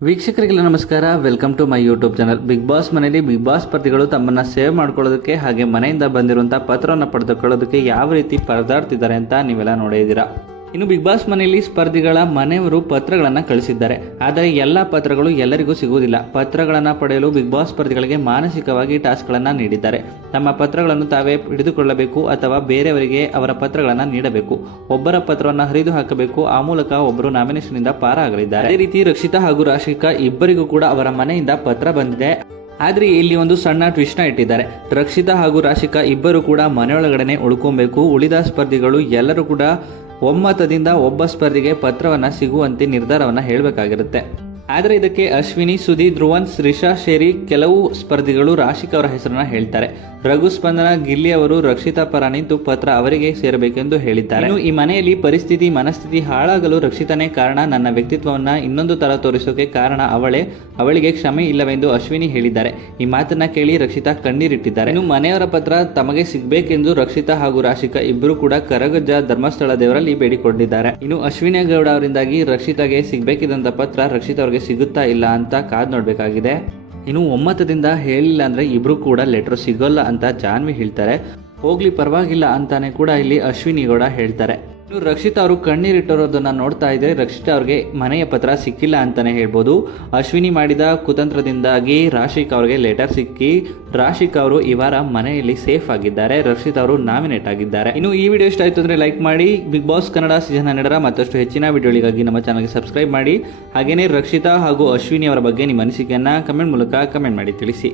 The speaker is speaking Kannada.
ವೀಕ್ಷಕರಿಗೆಲ್ಲ ನಮಸ್ಕಾರ. Welcome to my YouTube channel Big Boss ಮನೆಯಲ್ಲಿ ಬಿಗ್ ಬಾಸ್ ಸ್ಪರ್ಧಿಗಳು ತಮ್ಮನ್ನ ಸೇವ್ ಮಾಡ್ಕೊಳ್ಳೋದಕ್ಕೆ ಹಾಗೆ ಮನೆಯಿಂದ ಬಂದಿರುವಂತಹ ಪತ್ರವನ್ನು ಪಡೆದುಕೊಳ್ಳೋದಕ್ಕೆ ಯಾವ ರೀತಿ ಪರದಾಡ್ತಿದ್ದಾರೆ ಅಂತ ನೀವೆಲ್ಲ ನೋಡಿದ್ದೀರಾ ಇನ್ನು ಬಿಗ್ ಬಾಸ್ ಮನೆಯಲ್ಲಿ ಸ್ಪರ್ಧಿಗಳ ಮನೆಯವರು ಪತ್ರಗಳನ್ನು ಕಳಿಸಿದ್ದಾರೆ. ಆದರೆ ಎಲ್ಲ ಪತ್ರಗಳು ಎಲ್ಲರಿಗೂ ಸಿಗುವುದಿಲ್ಲ. ಪತ್ರಗಳನ್ನು ಪಡೆಯಲು ಬಿಗ್ ಬಾಸ್ ಸ್ಪರ್ಧಿಗಳಿಗೆ ಮಾನಸಿಕವಾಗಿ ಟಾಸ್ಕ್ಗಳನ್ನು ನೀಡಿದ್ದಾರೆ. ತಮ್ಮ ಪತ್ರಗಳನ್ನು ತಾವೇ ಹಿಡಿದುಕೊಳ್ಳಬೇಕು ಅಥವಾ ಬೇರೆಯವರಿಗೆ ಅವರ ಪತ್ರಗಳನ್ನು ನೀಡಬೇಕು. ಒಬ್ಬರ ಪತ್ರವನ್ನು ಹರಿದು ಹಾಕಬೇಕು. ಆ ಮೂಲಕ ಒಬ್ಬರು ನಾಮಿನೇಷನ್ನಿಂದ ಪಾರಾಗಲಿದ್ದಾರೆ. ಅದೇ ರೀತಿ ರಕ್ಷಿತಾ ಹಾಗೂ ರಾಶಿಕಾ ಇಬ್ಬರಿಗೂ ಕೂಡ ಅವರ ಮನೆಯಿಂದ ಪತ್ರ ಬಂದಿದೆ. ಆದರೆ ಇಲ್ಲಿ ಒಂದು ಸಣ್ಣ ಟ್ವಿಸ್ಟ್ನ ಇಟ್ಟಿದ್ದಾರೆ. ರಕ್ಷಿತಾ ಹಾಗೂ ರಾಶಿಕಾ ಇಬ್ಬರು ಕೂಡ ಮನೆಯೊಳಗಡೆನೆ ಉಳ್ಕೊಬೇಕು. ಉಳಿದ ಸ್ಪರ್ಧಿಗಳು ಎಲ್ಲರೂ ಕೂಡ ಒಮ್ಮತದಿಂದ ಒಬ್ಬ ಸ್ಪರ್ಧಿಗೆ ಪತ್ರವನ್ನು ಸಿಗುವಂತೆ ನಿರ್ಧಾರವನ್ನು ಹೇಳಬೇಕಾಗಿರುತ್ತೆ. ಆದರೆ ಇದಕ್ಕೆ ಅಶ್ವಿನಿ ಸುದಿ ಧ್ರುವನ್ ರಿಷಾ ಶೇರಿ ಕೆಲವು ಸ್ಪರ್ಧಿಗಳು ರಾಶಿಕ್ ಅವರ ಹೆಸರನ್ನ ಹೇಳ್ತಾರೆ. ರಘು ಸ್ಪಂದನ, ಗಿಲ್ಲಿ ಅವರು, ರಕ್ಷಿತಾ ಪರ ನಿಂತು ಪತ್ರ ಅವರಿಗೆ ಸೇರಬೇಕೆಂದು ಹೇಳಿದ್ದಾರೆ. ಇನ್ನು ಈ ಮನೆಯಲ್ಲಿ ಪರಿಸ್ಥಿತಿ, ಮನಸ್ಥಿತಿ ಹಾಳಾಗಲು ರಕ್ಷಿತನೇ ಕಾರಣ ನನ್ನ ವ್ಯಕ್ತಿತ್ವವನ್ನ ಇನ್ನೊಂದು ತರ ತೋರಿಸೋಕೆ ಕಾರಣ ಅವಳೇ. ಅವಳಿಗೆ ಕ್ಷಮೆ ಇಲ್ಲವೆಂದು ಅಶ್ವಿನಿ ಹೇಳಿದ್ದಾರೆ. ಈ ಮಾತನ್ನ ಕೇಳಿ ರಕ್ಷಿತಾ ಕಣ್ಣೀರಿಟ್ಟಿದ್ದಾರೆ. ಇನ್ನು ಮನೆಯವರ ಪತ್ರ ತಮಗೆ ಸಿಗಬೇಕೆಂದು ರಕ್ಷಿತಾ ಹಾಗೂ ರಾಶಿಕಾ ಇಬ್ಬರು ಕೂಡ ಕರಗಜ ಧರ್ಮಸ್ಥಳ ದೇವರಲ್ಲಿ ಬೇಡಿಕೊಂಡಿದ್ದಾರೆ. ಇನ್ನು ಅಶ್ವಿನಿ ಗೌಡ ಅವರಿಂದಾಗಿ ರಕ್ಷಿತಾಗೆ ಸಿಗಬೇಕಿದ್ದಂತ ಪತ್ರ ರಕ್ಷಿತಾ ಅವರಿಗೆ ಸಿಗುತ್ತಾ ಇಲ್ಲ ಅಂತ ಕಾದು ನೋಡಬೇಕಾಗಿದೆ. ಇನ್ನು ಒಮ್ಮತದಿಂದ ಹೇಳಿಲ್ಲ ಅಂದ್ರೆ ಇಬ್ರು ಕೂಡ ಲೆಟರ್ ಸಿಗೋಲ್ಲ ಅಂತ ಜಾನ್ವಿ ಹೇಳ್ತಾರೆ. ಹೋಗ್ಲಿ ಪರವಾಗಿಲ್ಲ ಅಂತಾನೆ ಕೂಡ ಇಲ್ಲಿ ಅಶ್ವಿನಿ ಗೌಡ ಹೇಳ್ತಾರೆ. ಇನ್ನು ರಕ್ಷಿತಾ ಅವರು ಕಣ್ಣೀರಿಟ್ಟಿರೋದನ್ನ ನೋಡ್ತಾ ಇದ್ರೆ ರಕ್ಷಿತಾ ಅವ್ರಿಗೆ ಮನೆಯ ಪತ್ರ ಸಿಕ್ಕಿಲ್ಲ ಅಂತಾನೆ ಹೇಳ್ಬೋದು. ಅಶ್ವಿನಿ ಮಾಡಿದ ಕುತಂತ್ರದಿಂದಾಗಿ ರಾಶಿಕ್ ಅವ್ರಿಗೆ ಲೆಟರ್ ಸಿಕ್ಕಿ ರಾಶಿಕ್ ಅವರು ಈ ವಾರ ಮನೆಯಲ್ಲಿ ಸೇಫ್ ಆಗಿದ್ದಾರೆ. ರಕ್ಷಿತ್ ಅವರು ನಾಮಿನೇಟ್ ಆಗಿದ್ದಾರೆ. ಇನ್ನು ಈ ವಿಡಿಯೋ ಇಷ್ಟ ಆಯ್ತು ಅಂದ್ರೆ ಲೈಕ್ ಮಾಡಿ. ಬಿಗ್ ಬಾಸ್ ಕನ್ನಡ ಸೀಸನ್ ಹನ್ನೆರಡರ ಮತ್ತಷ್ಟು ಹೆಚ್ಚಿನ ವಿಡಿಯೋಗಳಿಗಾಗಿ ನಮ್ಮ ಚಾನಲ್ಗೆ ಸಬ್ಸ್ಕ್ರೈಬ್ ಮಾಡಿ. ಹಾಗೇನೇ ರಕ್ಷಿತಾ ಹಾಗೂ ಅಶ್ವಿನಿ ಅವರ ಬಗ್ಗೆ ನಿಮ್ಮ ಅನಿಸಿಕೆಯನ್ನು ಕಮೆಂಟ್ ಮೂಲಕ ಕಮೆಂಟ್ ಮಾಡಿ ತಿಳಿಸಿ.